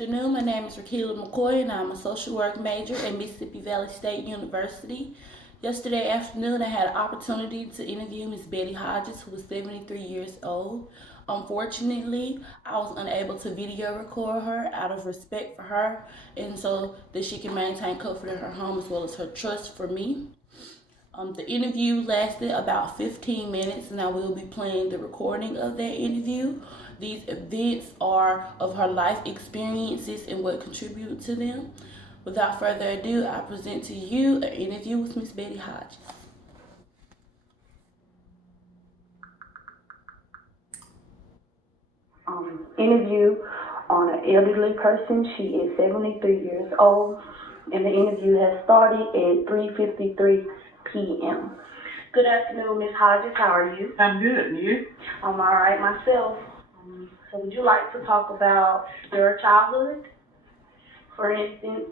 afternoon. My name is Rickellia McCoy, and I'm a social work major at Mississippi Valley State University. Yesterday afternoon, I had an opportunity to interview Miss Betty Hodges, who was 73 years old. Unfortunately, I was unable to video record her out of respect for her, and so that she can maintain comfort in her home as well as her trust for me. The interview lasted about 15 minutes, and I will be playing the recording of that interview. These events are of her life experiences and what contributed to them. Without further ado, I present to you an interview with Miss Betty Hodges. Interview on an elderly person. She is 73 years old, and the interview has started at 3:53 p.m. Good afternoon, Ms. Hodges. How are you? I'm good, and you? I'm all right myself. So would you like to talk about your childhood? For instance,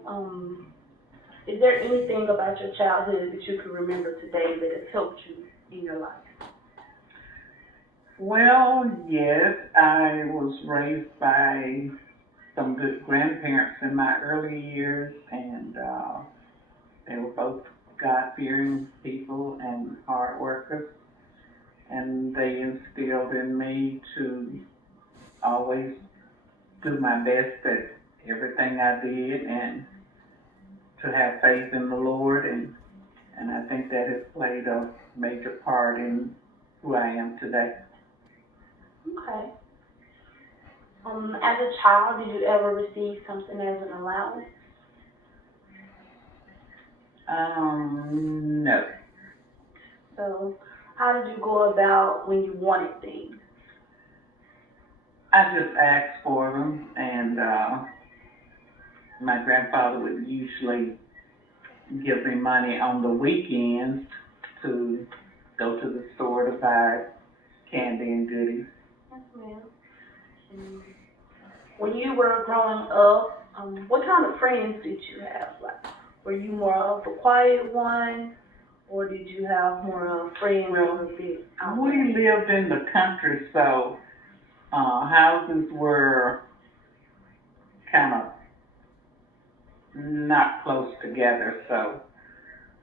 is there anything about your childhood that you can remember today that has helped you in your life? Well, yes, I was raised by some good grandparents in my early years, and they were both God-fearing people and hard workers, and they instilled in me to always do my best at everything I did and to have faith in the Lord, and I think that has played a major part in who I am today. Okay. As a child, did you ever receive something as an allowance? No. So, how did you go about when you wanted things? I just asked for them, and my grandfather would usually give me money on the weekends to go to the store to buy candy and goodies. Yes, ma'am. When you were growing up, what kind of friends did you have? Like, were you more of a quiet one, or did you have more of friends? Well, we lived in the country, so houses were kind of not close together. So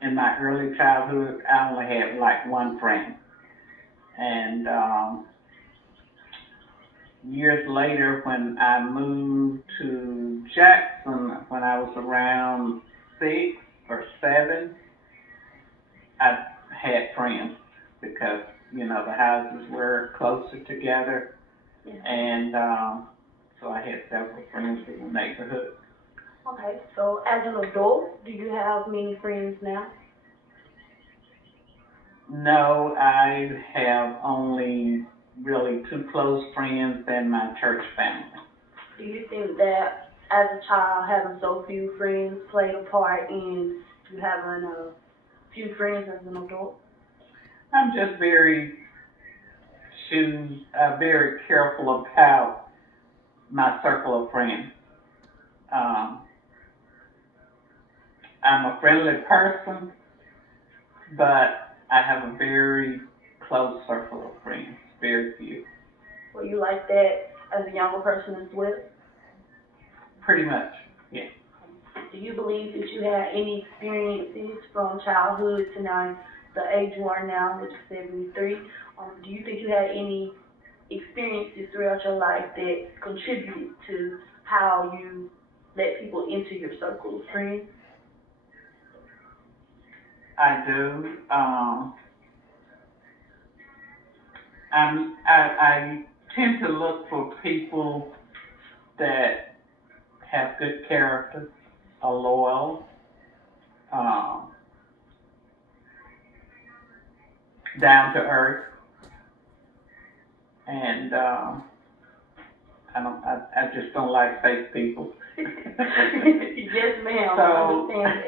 in my early childhood, I only had like one friend. And years later, when I moved to Jackson, when I was around 6 or 7, I had friends because, you know, the houses were closer together. Yeah. And so I had several friends in the neighborhood. Okay, so as an adult, do you have many friends now? No, I have only really 2 close friends and my church family. Do you think that as a child, having so few friends played a part in you having a few friends as an adult? I'm just very very careful about my circle of friends. I'm a friendly person, but I have a very close circle of friends, very few. Were you like that as a younger person as well? Pretty much, yeah. Do you believe that you had any experiences from childhood to now, the age you are now, which is 73? Do you think you had any experiences throughout your life that contributed to how you let people into your circle of friends? I do. I tend to look for people that have good character, are loyal, down to earth, and I just don't like fake people. Yes, ma'am. So, I understand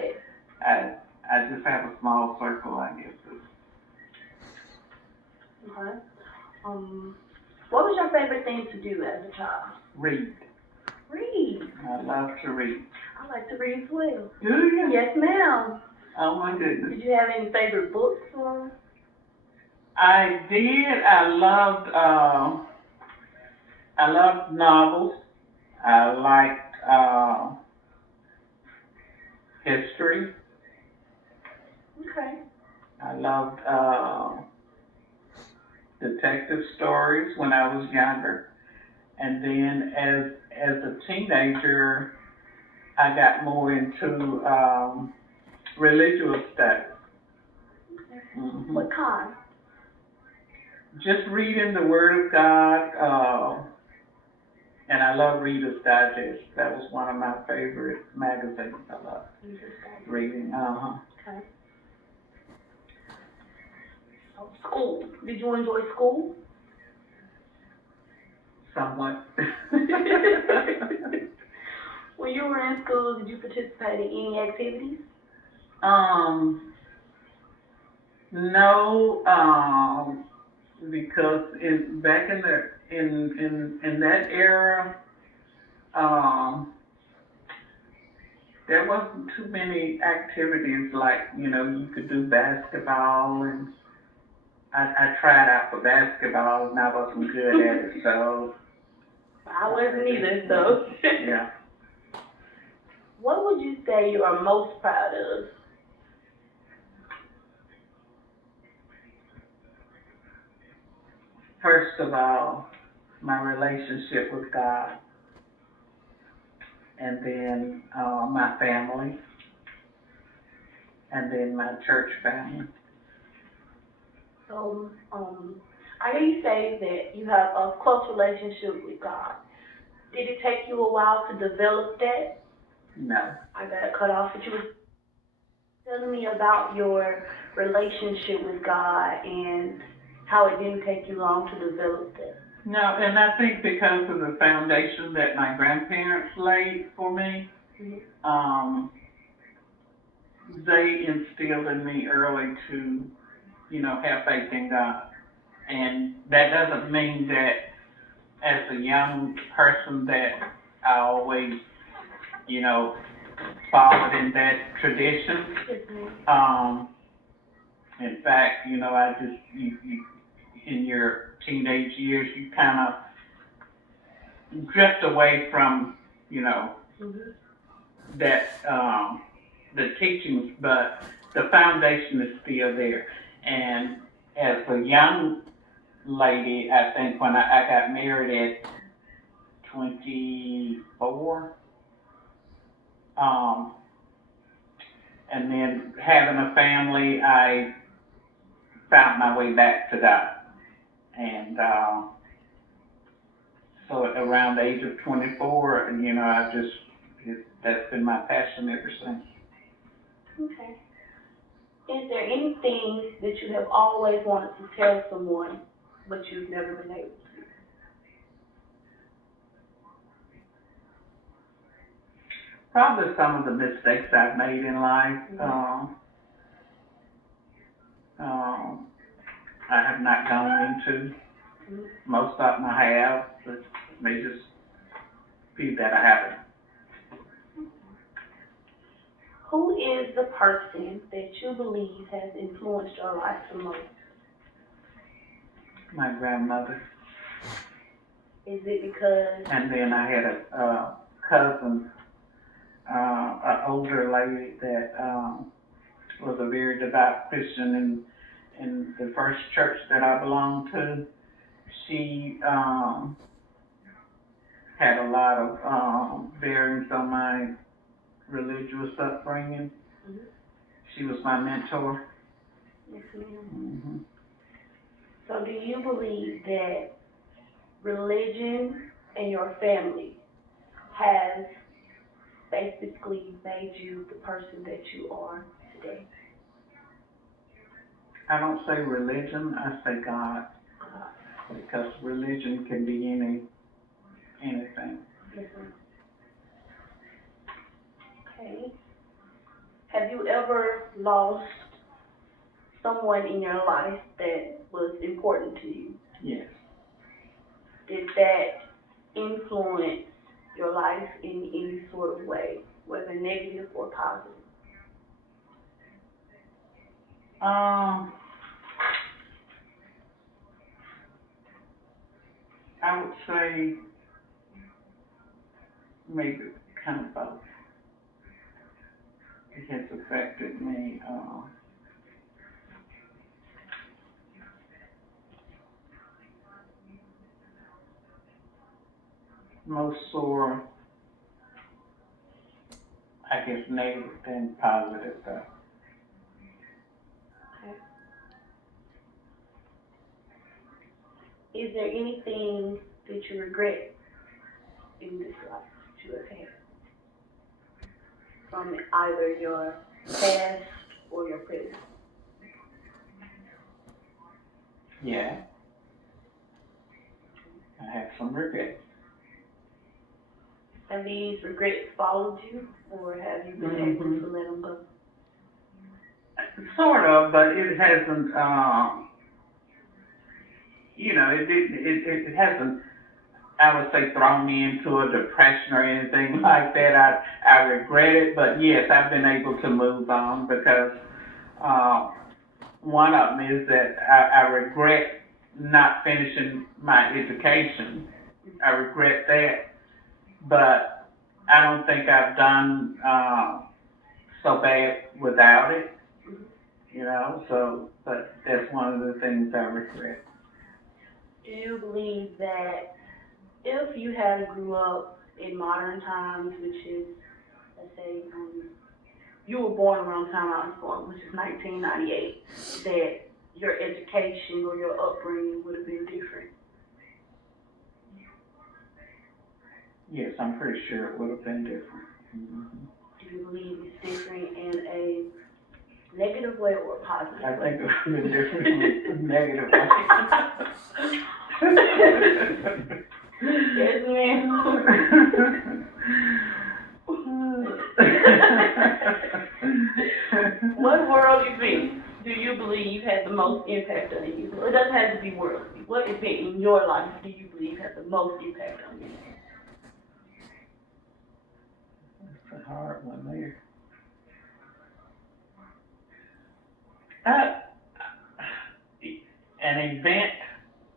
that. I just have a small circle, I guess. Okay. What was your favorite thing to do as a child? Read. Read. I love to read. I like to read as well. Do you? Yes, ma'am. Oh my goodness. Did you have any favorite books? I did. I loved novels. I liked history. Okay. I loved detective stories when I was younger. And then as a teenager, I got more into religious studies. Mm-hmm. What kind? Just reading the Word of God, and I love Reader's Digest. That was one of my favorite magazines. I love reading. Okay. So, school. Did you enjoy school? Somewhat. When you were in school, did you participate in any activities? No, because back in that era, um, there wasn't too many activities like, you could do basketball, and I tried out for basketball and I wasn't good at it, so. I wasn't either, so. Yeah. What would you say you are most proud of? First of all, my relationship with God, and then my family, and then my church family. So, I hear you say that you have a close relationship with God. Did it take you a while to develop that? No. I got cut off, but you were telling me about your relationship with God and how it didn't take you long to develop that. No, and I think because of the foundation that my grandparents laid for me, they instilled in me early to, have faith in God. And that doesn't mean that as a young person that I always, followed in that tradition. In fact, I just, you in your teenage years, you kind of drift away from, that, the teachings, but the foundation is still there. And as a young lady, I think when I got married at 24, and then having a family, I found my way back to that. And so around the age of 24, that's been my passion ever since. Okay. Is there anything that you have always wanted to tell someone, but you've never been able to? Probably some of the mistakes I've made in life. I have not gone into. Most of them I have, but may just be that I haven't. Who is the person that you believe has influenced your life the most? My grandmother. Is it because? And then I had a cousin, an older lady that was a very devout Christian in the first church that I belonged to. She had a lot of bearings on my religious upbringing. Mm-hmm. She was my mentor. Yes, ma'am. Mm-hmm. So do you believe that religion and your family has basically made you the person that you are today? I don't say religion, I say God. Because religion can be anything. Mm-hmm. Okay. Have you ever lost someone in your life that was important to you? Yes. Did that influence your life in any sort of way, whether negative or positive? I would say maybe kind of both. It has affected me, most sore, I guess, negative than positive though. Is there anything that you regret in this life that you have had from either your past or your present? Yeah, I have some regrets. Have these regrets followed you, or have you been able to let them go? Sort of, but it hasn't, it hasn't, I would say, thrown me into a depression or anything like that. I regret it, but yes, I've been able to move on because, one of them is that I regret not finishing my education. I regret that, but I don't think I've done, so bad without it, so, but that's one of the things I regret. Do you believe that if you had grew up in modern times, which is, let's say, you were born around the time I was born, which is 1998, that your education or your upbringing would have been different? Yes, I'm pretty sure it would have been different. Mm-hmm. Do you believe it's different in a negative way or a positive way? I think it would have been different in a negative way. Yes, ma'am. What world event do you believe had the most impact on you? Well, it doesn't have to be worldly. What event in your life do you believe had the most impact on you? That's a hard one there.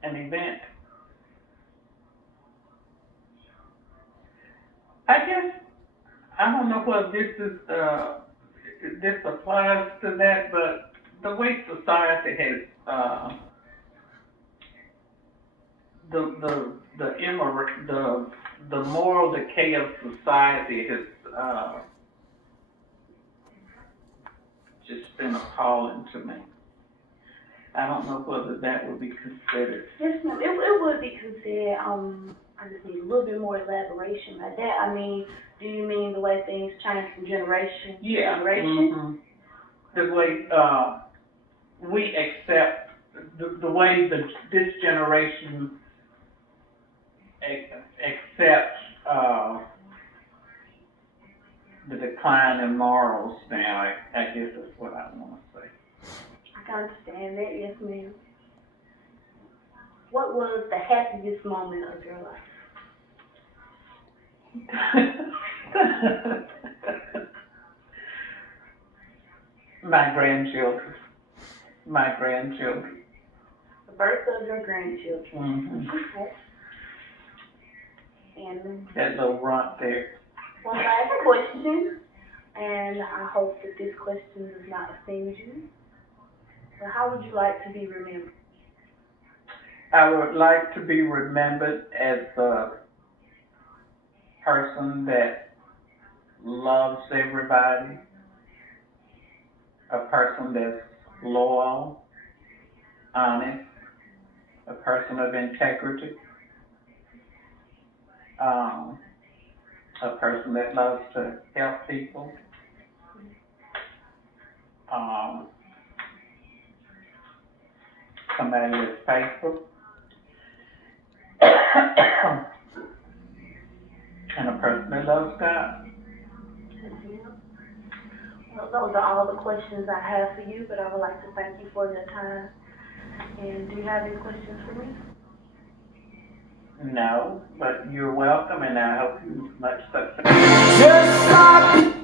An event. I guess, I don't know whether this applies to that, but the way society has, the moral decay of society has, just been appalling to me. I don't know whether that would be considered. Yes, ma'am. It would be considered. I just need a little bit more elaboration by that. I mean, do you mean the way things change from generation to generation? Mm-hmm. The way we accept, the way this generation accepts the decline in morals now, I guess that's what I want to say. I can understand that, yes, ma'am. What was the happiest moment of your life? My grandchildren. The birth of your grandchildren. Mm-hmm. Okay. And that little runt there. one last question, and I hope that this question does not offend you. But how would you like to be remembered? I would like to be remembered as a person that loves everybody, a person that's loyal, honest, a person of integrity, a person that loves to help people, somebody that's faithful, and a person that loves God. Well, those are all the questions I have for you, but I would like to thank you for your time. And do you have any questions for me? No, but you're welcome, and I hope you much success. Just stop.